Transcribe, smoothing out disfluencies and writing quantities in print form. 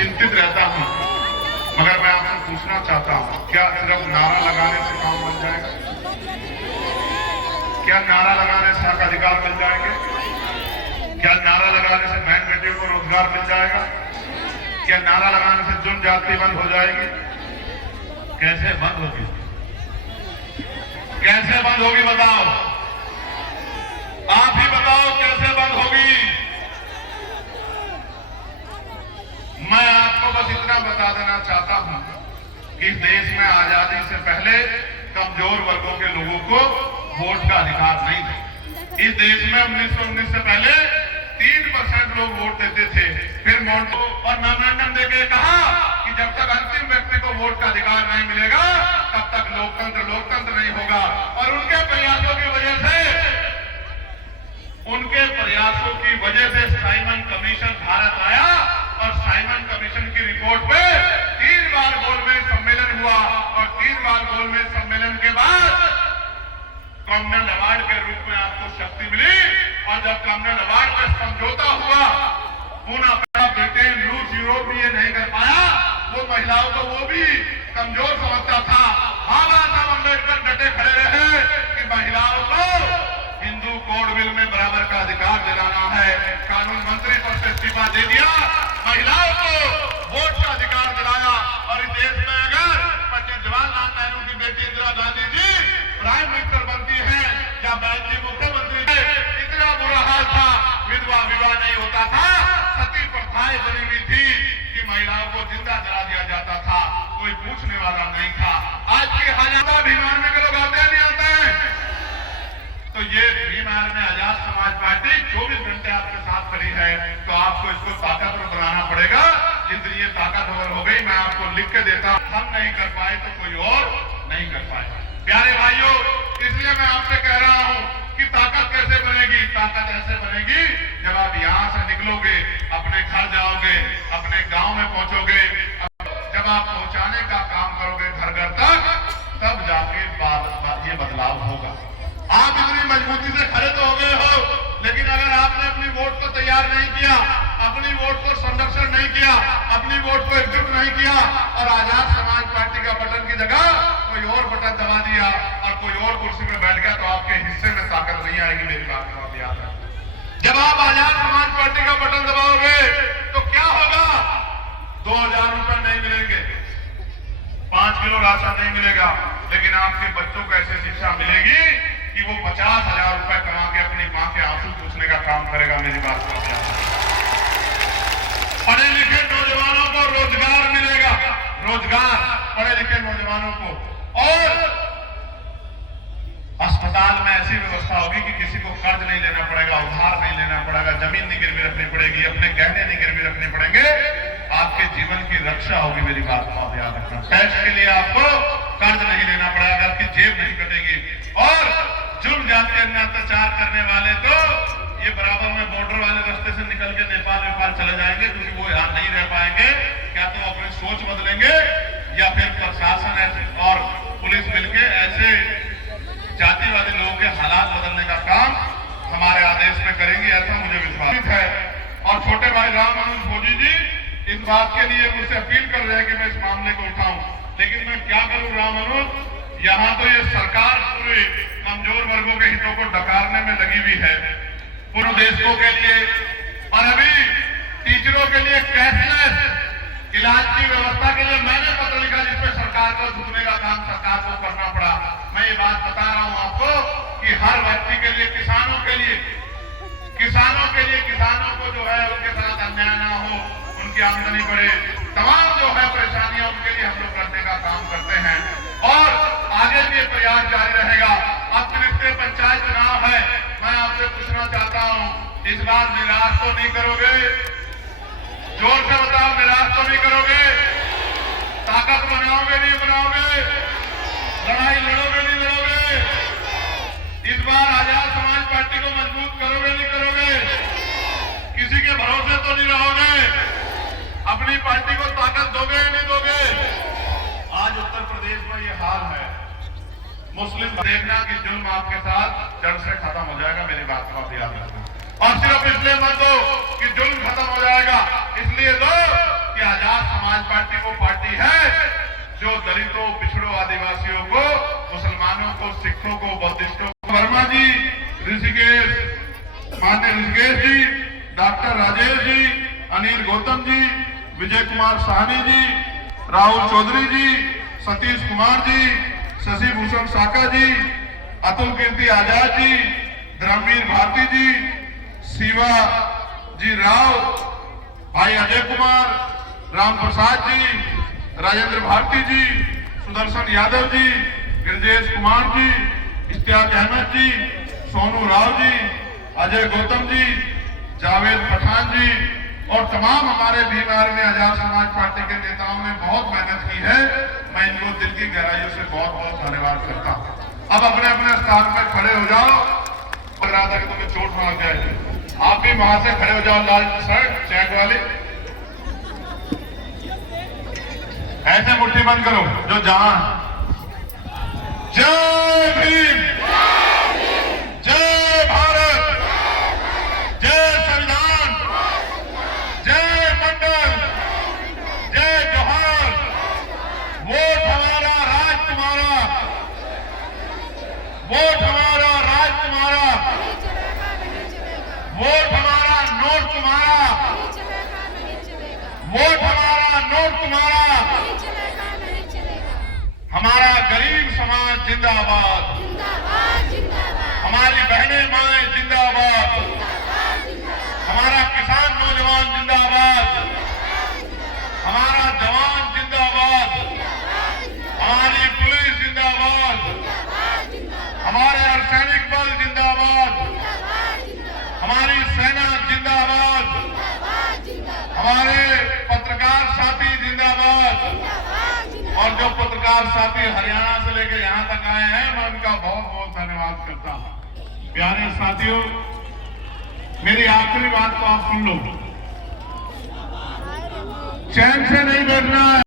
चिंतित रहता हूँ, मगर मैं आपसे पूछना चाहता हूँ, क्या सिर्फ नारा लगाने से काम बन जाएगा? क्या नारा लगाने से हक अधिकार मिल जाएंगे? क्या नारा लगाने से बहन बेटियों को रोजगार मिल जाएगा? क्या नारा लगाने से जुर्म जाति बंद हो जाएगी? कैसे बंद होगी? कैसे बंद होगी बताओ? आप ही बताओ कैसे बंद होगी? मैं आपको बस इतना बता देना चाहता हूं कि इस देश में आजादी से पहले कमजोर वर्गों के लोगों को वोट का अधिकार नहीं था। इस देश में 1919 से पहले 3% लोग वोट देते थे। फिर मोन्टो और मेमोरेंडम देके कहा कि जब तक अंतिम व्यक्ति को वोट का अधिकार नहीं मिलेगा तब तक लोकतंत्र नहीं होगा। और उनके प्रयासों की वजह से साइमन कमीशन भारत आया और साइमन कमीशन की रिपोर्ट पे 3 बार गोलमेज सम्मेलन हुआ और 3 बार गोलमेज सम्मेलन के बाद कॉमनवेल्थ अवार्ड के रूप में आपको शक्ति मिली। और जब कॉमनवेल्थ अवार्ड पे समझौता हुआ, पूना ब्रिटेन, रूस, यूरोप भी ये नहीं कर पाया। वो महिलाओं को वो भी कमजोर समझता था। बाबा साहब अम्बेडकर डटे खड़े रहे कि महिलाओं को हिंदू कोड बिल में बराबर का अधिकार दिलाना है। कानून मंत्री पद से इस्तीफा दे दिया, महिलाओं को वोट का अधिकार दिलाया। और इस देश में अगर पंडित जवाहरलाल नेहरू की बेटी इंदिरा गांधी जी प्राइम मिनिस्टर बनती है या बहन जी मुख्यमंत्री, इतना बुरा हाल था, विधवा विवाह नहीं होता था, सती प्रथाएं बनी हुई थी कि महिलाओं को जिंदा जला दिया जाता था, कोई पूछने वाला नहीं था। आज की हालत अभिमान में के लोग आते हैं नहीं आते हैं? तो ये भीम आर्मी आजाद समाज पार्टी 24 घंटे आपके साथ खड़ी है, तो आपको इसको ताकतवर बनाना पड़ेगा। जिस दिन ये ताकतवर हो गई, मैं आपको लिख के देता, हम नहीं कर पाए तो कोई और नहीं कर पाए। प्यारे भाइयों, इसलिए मैं आपसे कह रहा हूं कि ताकत कैसे बनेगी? ताकत ऐसे बनेगी जब आप यहां से निकलोगे, अपने घर जाओगे, अपने गांव में पहुंचोगे, जब आप पहुंचाने का काम करोगे घर घर तक, तब जाके ये बदलाव होगा। आप इतनी मजबूती से खड़े तो हो गए हो, लेकिन अगर आपने अपनी वोट को तैयार नहीं किया, अपनी वोट को संरक्षण नहीं किया, अपनी वोट को एकजुट नहीं किया और आजाद समाज पार्टी का बटन की जगह कोई और बटन दबा दिया और कोई और कुर्सी में बैठ गया, तो आपके हिस्से में ताकत नहीं आएगी। मेरी बात को आप याद रखें। जब आप आजाद समाज पार्टी का बटन दबाओगे तो क्या होगा? 2000 रुपए नहीं मिलेंगे, 5 किलो राशन नहीं मिलेगा, लेकिन आपके बच्चों को ऐसी शिक्षा मिलेगी कि वो 50,000 रुपए कमा के अपनी मां के आंसू पूछने का काम करेगा। मेरी बात को पढ़े लिखे नौजवानों को रोजगार मिलेगा, रोजगार पढ़े लिखे नौजवानों को। और अस्पताल में ऐसी व्यवस्था होगी कि किसी को कर्ज नहीं लेना पड़ेगा, उधार नहीं लेना पड़ेगा, जमीन नहीं गिरवी रखनी पड़ेगी, अपने गहने नहीं गिरवी रखने पड़ेंगे, आपके जीवन की रक्षा होगी। मेरी बात को आप याद रखना। टैक्स के लिए आपको कर्ज नहीं लेना पड़ेगा, आपकी जेब नहीं कटेगी। और जुर्म जाति अत्याचार करने वाले तो ये बराबर में बॉर्डर वाले रास्ते से निकल के नेपाल चले जाएंगे, क्योंकि वो यहाँ नहीं रह पाएंगे। क्या तो अपनी सोच बदलेंगे या फिर प्रशासन और पुलिस मिलकर ऐसे जातिवादी लोगों के हालात बदलने का काम हमारे आदेश में करेंगे, ऐसा मुझे विश्वास है। और छोटे भाई राम मनोज भोजी जी इस बात के लिए मुझसे अपील कर रहे हैं कि मैं इस मामले को उठाऊं, लेकिन मैं क्या करूं राम मनोज, यहाँ तो ये सरकार पूरे कमजोर वर्गों के हितों को डकारने में लगी हुई है पूरे देशों के लिए। और अभी टीचरों के लिए कैशलेस इलाज की व्यवस्था के लिए मैंने पत्र लिखा, जिसपे सरकार को झुकने का काम सरकार को करना पड़ा। मैं ये बात बता रहा हूं आपको कि हर व्यक्ति के लिए, किसानों को जो है उनके साथ अन्याय ना हो, उनकी आमदनी बढ़े, तमाम जो है परेशानियां उनके लिए हम लोग करने का काम करते हैं। और आगे भी प्रयास जारी रहेगा। अब त्रिस्तरीय पंचायत चुनाव है, मैं आपसे पूछना चाहता हूं, इस बार निराश तो नहीं करोगे? जोर से बताओ, निराश तो नहीं करोगे? ताकत बनाओगे नहीं बनाओगे? लड़ाई लड़ोगे नहीं लड़ोगे? इस बार आजाद समाज पार्टी को मजबूत करोगे नहीं करोगे? किसी के भरोसे तो नहीं रहोगे? अपनी पार्टी को ताकत दोगे या नहीं दोगे? आज उत्तर प्रदेश में ये हाल है, मुस्लिम देखना कि जुल्म आपके साथ जड़ से खत्म हो जाएगा। मेरी बात को आप याद रखना। और सिर्फ इसलिए मत दो कि जुल्म खत्म हो जाएगा, इसलिए दो कि आजाद समाज पार्टी वो पार्टी है जो दलितों, पिछड़ों, आदिवासियों को, मुसलमानों को, सिखों को, बौद्धिस्टों को, वर्मा जी, ऋषिकेश, माननीय ऋषिकेश जी, डॉक्टर राजेश जी, अनिल गौतम जी, विजय कुमार साहनी जी, राहुल चौधरी जी, सतीश कुमार जी, शशि भूषण साका जी, अतुल कीर्ति आजाद जी, धर्मवीर भारती जी, शिवा जी राव, भाई अजय कुमार, राम प्रसाद जी, राजेंद्र भारती जी, सुदर्शन यादव जी, गिरजेश कुमार जी, इश्तियाक अहमद जी, सोनू राव जी, अजय गौतम जी, जावेद पठान जी और तमाम हमारे भीम आर्मी आजाद समाज पार्टी के नेताओं ने बहुत मेहनत की है। मैं इनको दिल की गहराइयों से बहुत बहुत धन्यवाद करता हूं। अब अपने अपने स्थान पर खड़े हो जाओ। लग रहा था कि तुम्हें चोट ना लग जाए, आप भी वहां से खड़े हो जाओ, लाल शर्ट चेक वाले, ऐसे मुट्ठी बंद करो जो जहां। जय भीम, जय भारत, जय संविधान, जय मंडल, जय जोहार। वोट हमारा, राज तुम्हारा, वोट हमारा, राज तुम्हारा, वोट हमारा, नोट तुम्हारा, वोट हमारा, नोट तुम्हारा। हमारा गरीब समाज जिंदाबाद, हमारी बहनें माएं जिंदाबाद, हमारा किसान नौजवान जिंदाबाद, हमारा जवान जिंदाबाद, हमारी पुलिस जिंदाबाद, हमारे अर्धसैनिक बल जिंदाबाद, हमारी सेना जिंदाबाद, हमारे पत्रकार साथी जिंदाबाद। और जो पत्रकार साथी हरियाणा से लेकर यहां तक आए हैं, मैं उनका बहुत बहुत धन्यवाद करता हूं। प्यारे साथियों, मेरी आखिरी बात को आप सुन लो, चैन से नहीं बैठना है।